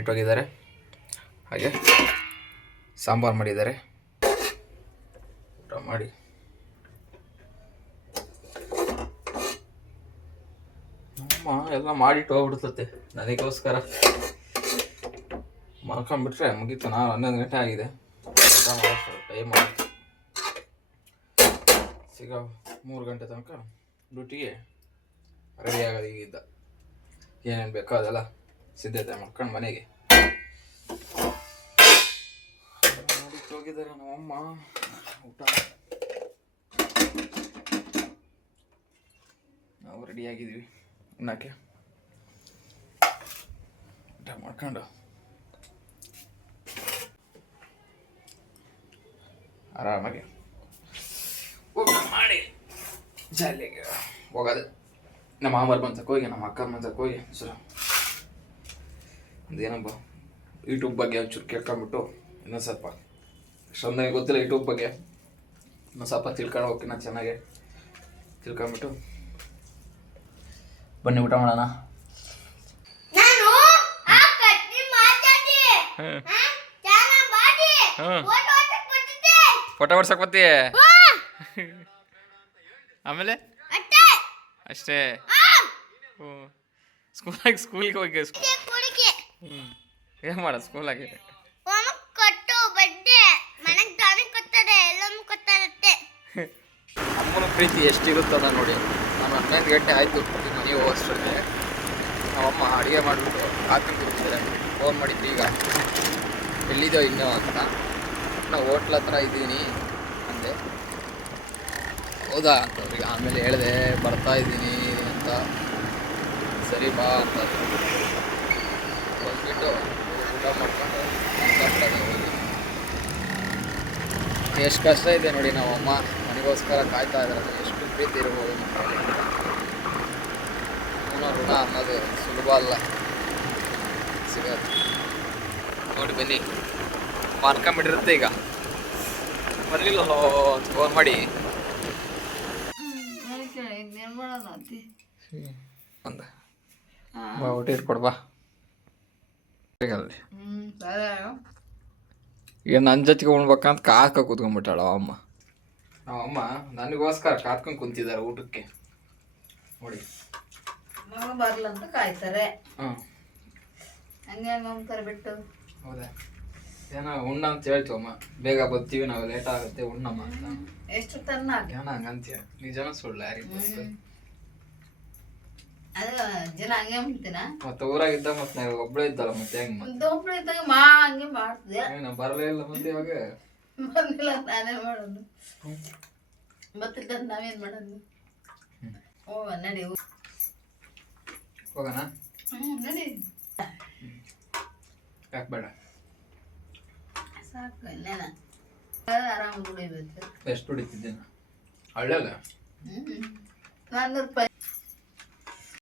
ಮಾಡಿಟ್ಟೋಗಿದ್ದಾರೆ. ಹಾಗೆ ಸಾಂಬಾರು ಮಾಡಿದ್ದಾರೆ. ಊಟ ಮಾಡಿ ಅಮ್ಮ ಎಲ್ಲ ಮಾಡಿಟ್ಟು ಹೋಗ್ಬಿಡ್ತತೆ. ನನಗೋಸ್ಕರ ಮಾಡ್ಕೊಂಡ್ಬಿಟ್ರೆ ಮುಗೀತು. 11 ಗಂಟೆ ಆಗಿದೆ. ಊಟ ಮಾಡೋಷ್ಟು ಟೈಮ್ ಆಯಿತು. ಸಿಗ 3 ಗಂಟೆ ತನಕ ಡ್ಯೂಟಿಗೆ ರೆಡಿ ಆಗೋದು. ಈಗಿದ್ದ ಏನೇನು ಬೇಕೋ ಅದೆಲ್ಲ ಸಿದ್ಧತೆ ಮಾಡ್ಕೊಂಡು ಮನೆಗೆ ಮಾಡಿಟ್ಟು ಹೋಗಿದ್ದಾರೆ ನಮ್ಮಮ್ಮ. ಊಟ ನಾವು ರೆಡಿಯಾಗಿದ್ದೀವಿ ಉಣ್ಣಕ್ಕೆ. ಊಟ ಮಾಡ್ಕೊಂಡು ಆರಾಮಾಗಿ ಊಟ ಮಾಡಿ ಜಾಲಿಯಾಗಿ ಹೋಗೋದು. ನಮ್ಮ ಮಾಮರ ಮನ್ಸಕ್ಕೆ ಹೋಗಿ, ನಮ್ಮ ಅಕ್ಕನ ಮನ್ಸಕ್ಕೆ ಹೋಗಿ ಅದೇನಪ್ಪ ಯೂಟ್ಯೂಬ್ ಬಗ್ಗೆ ಒಂಚೂರು ಕೇಳ್ಕೊಂಬಿಟ್ಟು ಇನ್ನೊಂದು ಸ್ವಲ್ಪ ಅಷ್ಟೊಂದು ನನಗೆ ಗೊತ್ತಿಲ್ಲ ಯೂಟ್ಯೂಬ್ ಬಗ್ಗೆ. ಇನ್ನೊಂದು ಸ್ವಲ್ಪ ತಿಳ್ಕೊಂಡು ಹೋಗ್ತೀನಿ. ನಾನು ಚೆನ್ನಾಗೆ ತಿಳ್ಕೊಂಬಿಟ್ಟು ಬನ್ನಿ ಊಟ ಮಾಡೋಣ. ಫೋಟೋ ಹೊಡ್ಸಕ್ ಬತ್ತಿ ಆಮೇಲೆ ಅಷ್ಟೇ. ಸ್ಕೂಲಿಗೆ ಹೋಗಿ ಏನು ಮಾಡೋದು ಸ್ಕೂಲಾಗಿ? ಅಮ್ಮನ ಪ್ರೀತಿ ಎಷ್ಟಿರುತ್ತದ ನೋಡಿ. ನಾನು 11 ಗಂಟೆ ಆಯಿತು ಮನೆಗೆ ಹೋಗೋಷ್ಟರಲ್ಲಿ. ನಮ್ಮಮ್ಮ ಅಡುಗೆ ಮಾಡಿಬಿಟ್ಟು ಹಾಕೊಂಡು ಕೂತಿದ್ದಾರೆ. ಫೋನ್ ಮಾಡಿದ್ದು ಈಗ ಎಲ್ಲಿದೆಯೋ ಇನ್ನೂ ಅಂತ. ನಾವು ಹೋಟ್ಲ್ ಹತ್ರ ಇದ್ದೀನಿ ಅಂದೆ. ಹೌದಾ ಅಂತವ್ರಿಗೆ ಆಮೇಲೆ ಹೇಳಿದೆ ಬರ್ತಾ ಇದ್ದೀನಿ ಅಂತ. ಸರಿ ಬಾ ಅಂತ ಬಂದ್ಬಿಟ್ಟು ಊಟ ಮಾಡ್ಕೊಂಡು ಹೋಗಿ. ಎಷ್ಟು ಕಷ್ಟ ಇದೆ ನೋಡಿ. ನಮ್ಮಮ್ಮ ನನಗೋಸ್ಕರ ಕಾಯ್ತಾ ಇದ್ದಾರೆ. ಎಷ್ಟು ಪ್ರೀತಿ ಇರ್ಬೋದು ಮಕ್ಕಳಲ್ಲಿ. ಋಣ ಅನ್ನೋದು ಸುಲಭ ಅಲ್ಲ ಸಿಗೋದು. ನೋಡಿ ಬನ್ನಿ ಮಾಡ್ಕೊಂಬಿಟ್ಟಿರುತ್ತೆ. ಈಗ ಬರಲಿಲ್ಲ ಫೋನ್ ಮಾಡಿ ಊಟ ಇಟ್ಕೊಡ್ಬಾ. ಏನು ನನ್ನ ಜೊತೆಗೆ ಉಣ್ಬೇಕಂತ ಕಾಕ ಕೂತ್ಕೊಂಡ್ಬಿಟ್ಟಾಳ ಅಮ್ಮ. ನಮ್ಮಮ್ಮ ನನಗೋಸ್ಕರ ಕಾತ್ಕೊಂಡು ಕುಂತಿದ್ದಾರೆ ಊಟಕ್ಕೆ ನೋಡಿ. ಬರ್ಲಂತ ಕಾಯ್ತಾರೆ. ಬಿಟ್ಟು ಹೌದಾ ಏನೋ ಉಣ್ಣ ಅಂತ ಹೇಳ್ತೀವಿ ಅಮ್ಮ. ಬೇಗ ಬರ್ತೀವಿ ನಾವು, ಲೇಟ್ ಆಗುತ್ತೆ ಉಣ್ಣಮ್ಮ ಅಂತ. ಎಷ್ಟು ತನ್ನ ಏನೋ ಹಂಗಂತೀಯ. ನಿಜನ ಸುಳ್ಳು ಯಾರಿಗೆ ಗೊತ್ತು? ಅದು ಜನ ಹಂಗೆ ಮಾಡ್ತೀನ. ಮತ್ತೆ ಊರಾಗಿದ್ದ ಮತ್ತೆ ನಾವು ಒಬ್ಬಳೇ ಇದ್ದಲ್ಲ ಮತ್ತೆ ಹೆಂಗ್ ಒಬ್ಬಳು ಇದ್ದಾಗ ಹಂಗೆ ಮಾಡ್ತಿದ್ದೆ. ಬರಲೇ ಇಲ್ಲ ಮತ್ತೆ ಇವಾಗ ಬಂದಿಲ್ಲ ನಾನೇ ಮಾಡೋದು. ಬರ್ತಿದ್ದ ನಾವೇನ್ ಮಾಡೋದು? ಓ ನಡಿ ಹೋಗೋಣ. ನಡಿ. ಯಾಕೆ ಬೇಡ? ಸಾಕು ಇನ್ನೇನ ಆರಾಮಾಗಿ ದುಡಿಬೇಕು. ಎಷ್ಟು ದುಡಿತಿದ್ದೇನೆ ಹಳ್ಳಿಯಲ್ಲ? 400 ರೂಪಾಯಿ